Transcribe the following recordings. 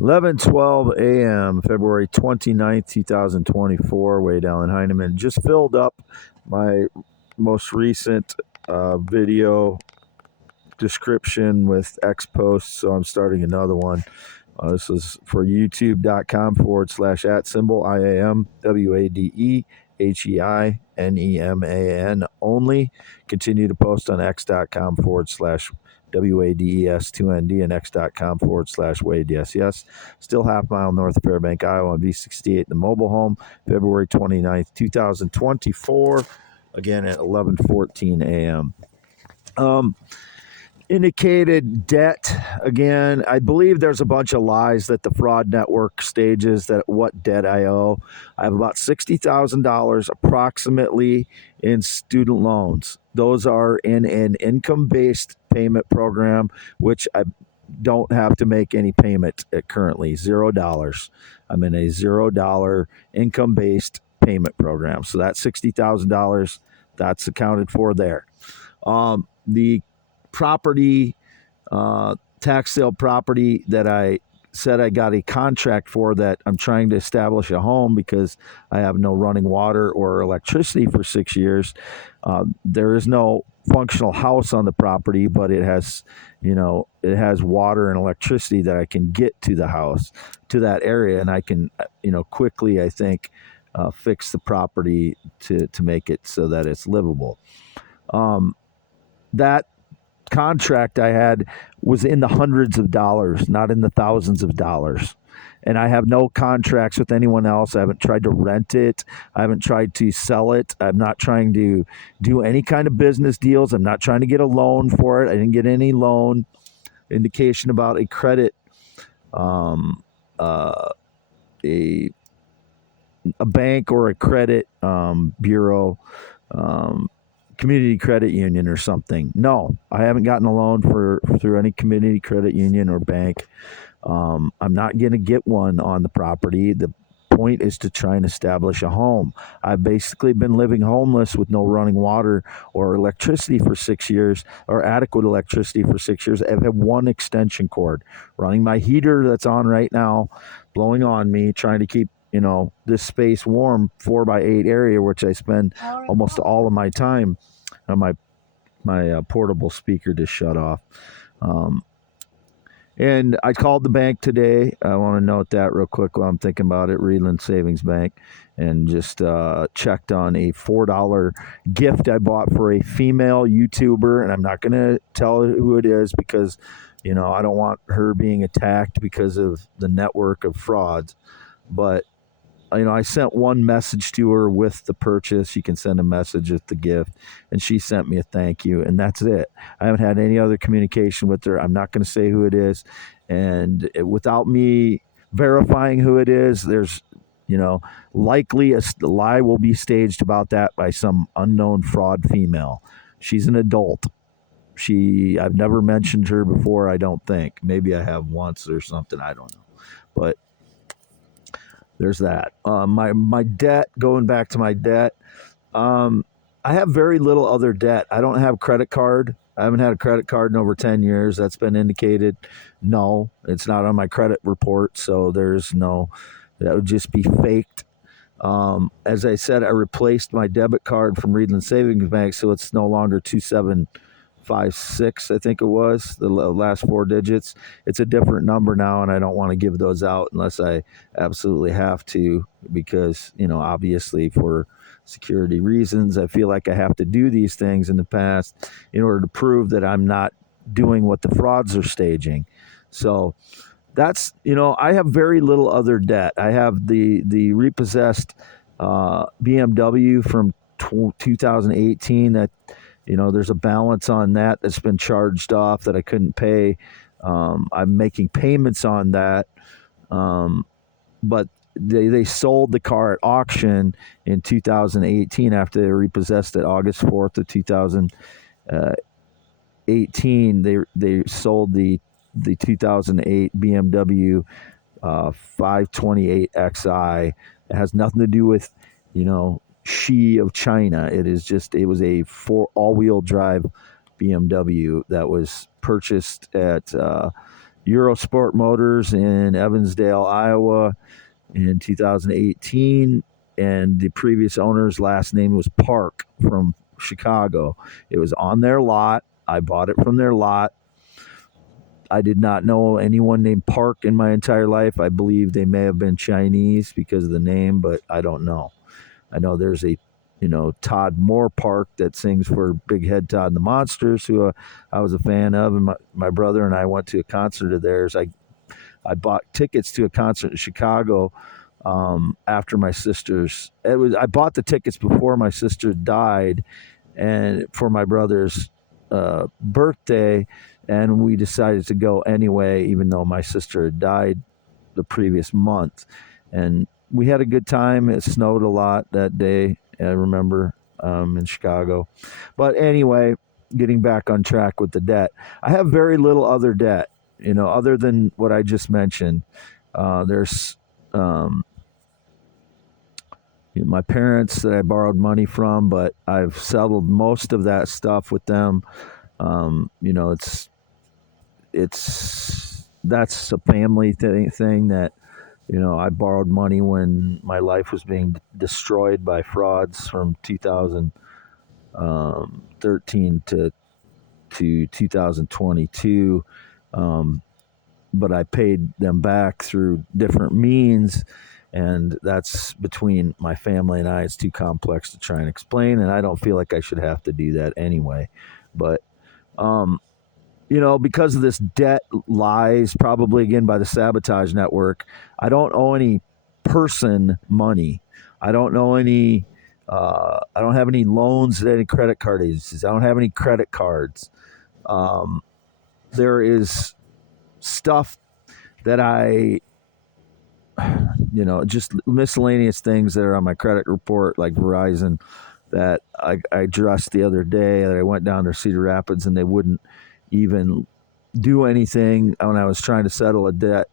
11:12 a.m., February 29th, 2024. Wade Allen Heineman just filled up my most recent video description with X posts, so I'm starting another one. This is for youtube.com/@ IamWadeheneman only. Continue to post on x.com/WADES2ND and x.com/Wade. Yes. Still half mile north of Fairbank, Iowa on V68, the mobile home, February 29th, 2024. Again at 11:14 a.m. Indicated debt again. I believe there's a bunch of lies that the fraud network stages that what debt I owe. I have about $60,000 approximately in student loans. Those are in an income-based payment program, which I don't have to make any payment at currently, $0. I'm in a $0 income-based payment program. So that $60,000, that's accounted for there. The property, tax sale property that I said I got a contract for, that I'm trying to establish a home because I have no running water or electricity for 6 years. There is no functional house on the property, but it has water and electricity that I can get to the house, to that area, and I can, quickly, I think, fix the property to make it so that it's livable. That contract I had was in the hundreds of dollars, not in the thousands of dollars. And I have no contracts with anyone else. I haven't tried to rent it. I haven't tried to sell it. I'm not trying to do any kind of business deals. I'm not trying to get a loan for it. I didn't get any loan indication about a credit, a bank or a credit bureau, community credit union or something. No, I haven't gotten a loan through any community credit union or bank. I'm not going to get one on the property. The point is to try and establish a home. I've basically been living homeless with no running water or electricity for 6 years, or adequate electricity for 6 years. I've had one extension cord running my heater that's on right now, blowing on me, trying to keep this space warm, 4x8 area, which I spend almost all of my time. My portable speaker just shut off. And I called the bank today. I want to note that real quick while I'm thinking about it. Reedland Savings Bank, and just checked on a $4 gift I bought for a female YouTuber, and I'm not going to tell who it is because I don't want her being attacked because of the network of frauds. But I sent one message to her with the purchase. You can send a message with the gift, and she sent me a thank you, and that's it. I haven't had any other communication with her. I'm not going to say who it is, and without me verifying who it is, there's likely a lie will be staged about that by some unknown fraud female. She's an adult. I've never mentioned her before, I don't think. Maybe I have once or something, I don't know. But there's that. My debt, going back to my debt, I have very little other debt. I don't have credit card. I haven't had a credit card in over 10 years. That's been indicated. No, it's not on my credit report, so there's no, that would just be faked. As I said, I replaced my debit card from Reedland Savings Bank, so it's no longer 2756, I think it was, the last four digits. It's a different number now, and I don't want to give those out unless I absolutely have to, because, obviously for security reasons, I feel like I have to do these things in the past in order to prove that I'm not doing what the frauds are staging. So that's, I have very little other debt. I have the repossessed BMW from 2018 that, there's a balance on that that's been charged off that I couldn't pay. I'm making payments on that. But they sold the car at auction in 2018 after they repossessed it August 4th of 2018. They sold the 2008 BMW 528xi. It has nothing to do with, Xi of China. It was a all-wheel drive BMW that was purchased at Eurosport Motors in Evansdale, Iowa in 2018. And the previous owner's last name was Park from Chicago. It was on their lot. I bought it from their lot. I did not know anyone named Park in my entire life. I believe they may have been Chinese because of the name, but I don't know. I know there's a, Todd Moore Park that sings for Big Head Todd and the Monsters, who I was a fan of, and my brother and I went to a concert of theirs. I bought tickets to a concert in Chicago after my sister's. I bought the tickets before my sister died, and for my brother's birthday, and we decided to go anyway, even though my sister had died the previous month, and we had a good time. It snowed a lot that day, I remember, in Chicago. But anyway, getting back on track with the debt, I have very little other debt, other than what I just mentioned. There's my parents that I borrowed money from, but I've settled most of that stuff with them. It's that's a family thing that I borrowed money when my life was being destroyed by frauds from 2013 to 2022. But I paid them back through different means, and that's between my family and I. It's too complex to try and explain, and I don't feel like I should have to do that anyway. But because of this debt lies, probably again by the sabotage network, I don't owe any person money. I don't know any. I don't have any loans at any credit card agencies. I don't have any credit cards. There is stuff that just miscellaneous things that are on my credit report, like Verizon, that I addressed the other day. That I went down to Cedar Rapids and they wouldn't even do anything when I was trying to settle an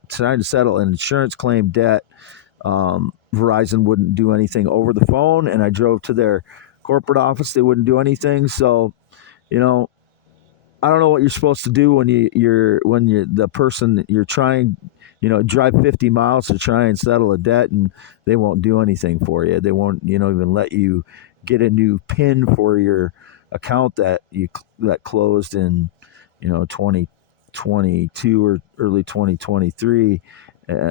insurance claim debt. Verizon wouldn't do anything over the phone, and I drove to their corporate office. They wouldn't do anything. So, I don't know what you're supposed to do when you're the person that you're trying, drive 50 miles to try and settle a debt, and they won't do anything for you. They won't, even let you get a new PIN for your account that closed in 2022 or early 2023,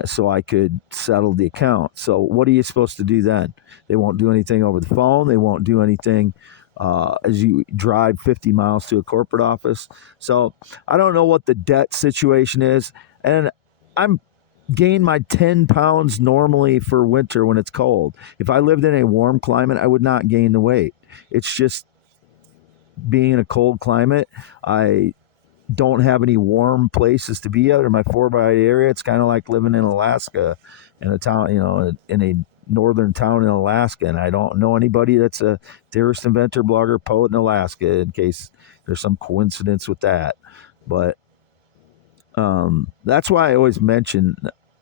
so I could settle the account. So what are you supposed to do then? They won't do anything over the phone. They won't do anything as you drive 50 miles to a corporate office. So I don't know what the debt situation is, and I'm gain my 10 pounds normally for winter when it's cold. If I lived in a warm climate, I would not gain the weight. It's just being in a cold climate, I don't have any warm places to be at in my 4x8 area. It's kind of like living in Alaska, in a town, in a northern town in Alaska, and I don't know anybody that's a theorist, inventor, blogger, poet in Alaska, in case there's some coincidence with that. But that's why I always mention,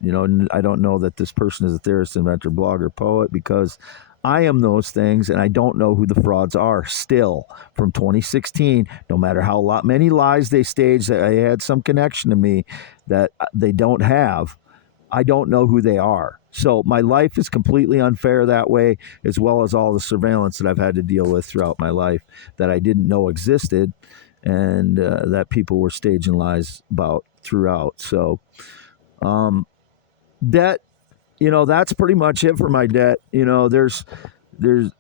I don't know that this person is a theorist, inventor, blogger, poet, because I am those things, and I don't know who the frauds are still from 2016. No matter how many lies they staged that I had some connection to me that they don't have, I don't know who they are. So my life is completely unfair that way, as well as all the surveillance that I've had to deal with throughout my life that I didn't know existed, and that people were staging lies about throughout. So debt, that's pretty much it for my debt. There's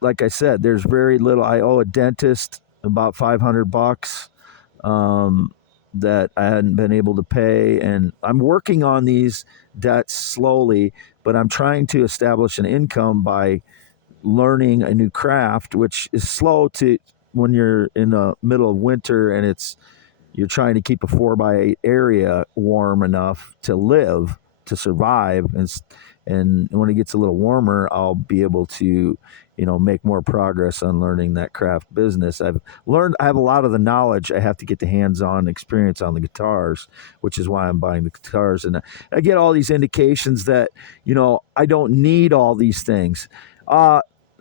like I said, there's very little. I owe a dentist about $500 that I hadn't been able to pay, and I'm working on these debts slowly, but I'm trying to establish an income by learning a new craft, which is slow to when you're in the middle of winter and you're trying to keep a 4x8 area warm enough to live, to survive, and when it gets a little warmer, I'll be able to, make more progress on learning that craft business. I have a lot of the knowledge. I have to get the hands-on experience on the guitars, which is why I'm buying the guitars. And I get all these indications that, I don't need all these things.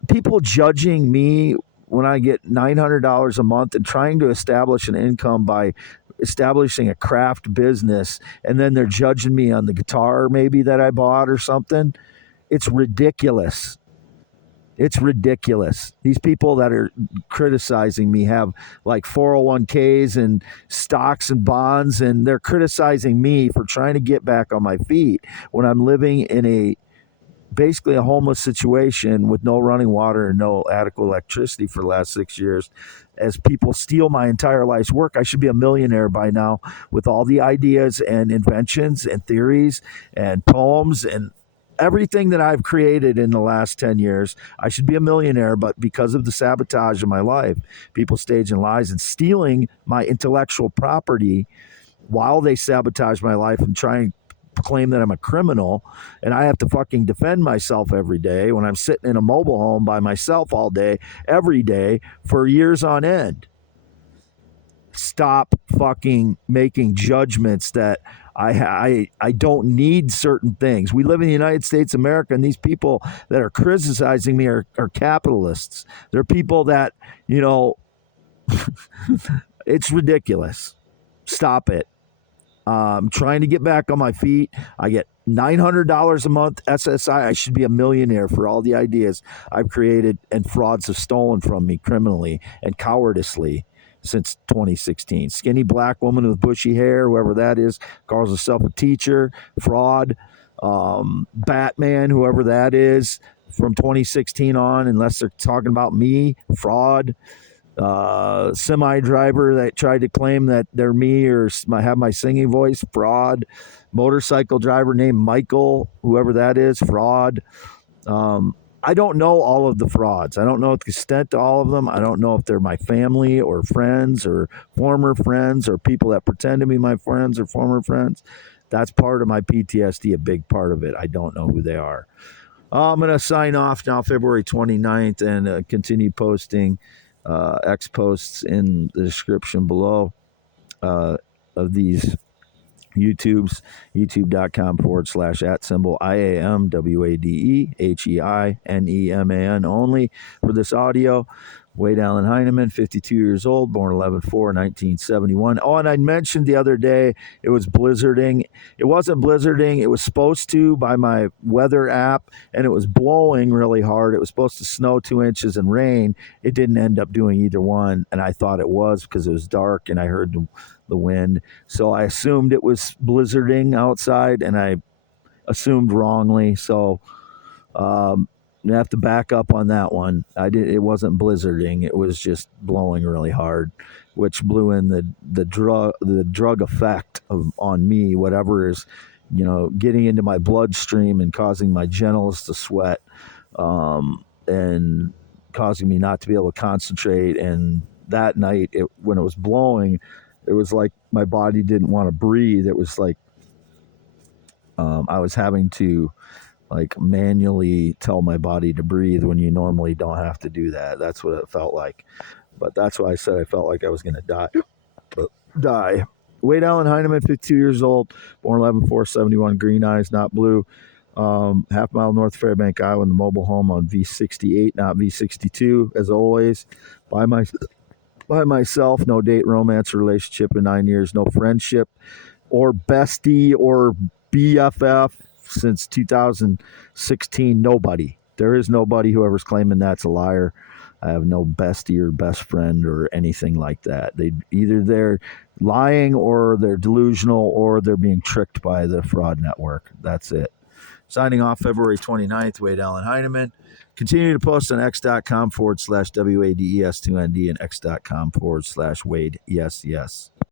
People judging me when I get $900 a month and trying to establish an income by establishing a craft business, and then they're judging me on the guitar maybe that I bought or something. It's ridiculous. It's ridiculous. These people that are criticizing me have like 401ks and stocks and bonds, and they're criticizing me for trying to get back on my feet when I'm living in basically a homeless situation with no running water and no adequate electricity for the last 6 years. As people steal my entire life's work, I should be a millionaire by now with all the ideas and inventions and theories and poems and everything that I've created in the last 10 years. I should be a millionaire, but because of the sabotage of my life, people staging lies and stealing my intellectual property while they sabotage my life and try and claim that I'm a criminal, and I have to fucking defend myself every day when I'm sitting in a mobile home by myself all day, every day, for years on end. Stop fucking making judgments that I don't need certain things. We live in the United States of America, and these people that are criticizing me are capitalists. They're people that, it's ridiculous. Stop it. I'm trying to get back on my feet. I get $900 a month SSI. I should be a millionaire for all the ideas I've created and frauds have stolen from me criminally and cowardice since 2016. Skinny black woman with bushy hair, whoever that is, calls herself a teacher, fraud. Batman, whoever that is, from 2016 on, unless they're talking about me, fraud. Semi driver that tried to claim that they're me or have my singing voice, fraud. Motorcycle driver named Michael, whoever that is, fraud. I don't know all of the frauds. I don't know the extent to all of them. I don't know if they're my family or friends or former friends or people that pretend to be my friends or former friends. That's part of my PTSD, a big part of it. I don't know who they are. I'm going to sign off now, February 29th, and continue posting X posts in the description below of these YouTubes, youtube.com/@ IAMWADEHEINEMAN only for this audio. Wade Allen Heineman, 52 years old, born 11/4/1971. Oh, and I mentioned the other day it was blizzarding. It wasn't blizzarding. It was supposed to by my weather app, and it was blowing really hard. It was supposed to snow 2 inches and rain. It didn't end up doing either one, and I thought it was because it was dark and I heard the wind. So I assumed it was blizzarding outside, and I assumed wrongly. So you have to back up on that one. It wasn't blizzarding. It was just blowing really hard, which blew in the drug effect on me, whatever is, getting into my bloodstream and causing my genitals to sweat, and causing me not to be able to concentrate. And that night, when it was blowing, it was like my body didn't want to breathe. It was like I was having to manually tell my body to breathe when you normally don't have to do that. That's what it felt like. But that's why I said I felt like I was going to die. Wade Allen Heineman, 52 years old, born 11/4/71, green eyes, not blue. Half mile north of Fairbank, Iowa, in the mobile home on V68, not V62, as always. By myself, no date, romance, relationship in 9 years, no friendship or bestie or BFF since 2016. Nobody. There is nobody. Whoever's claiming that's a liar. I have no bestie or best friend or anything like that. Either they're lying or they're delusional or they're being tricked by the fraud network. That's it. Signing off, February 29th, Wade Allen Heineman. Continue to post on x.com/WADES2ND and x.com/Wade. Yes.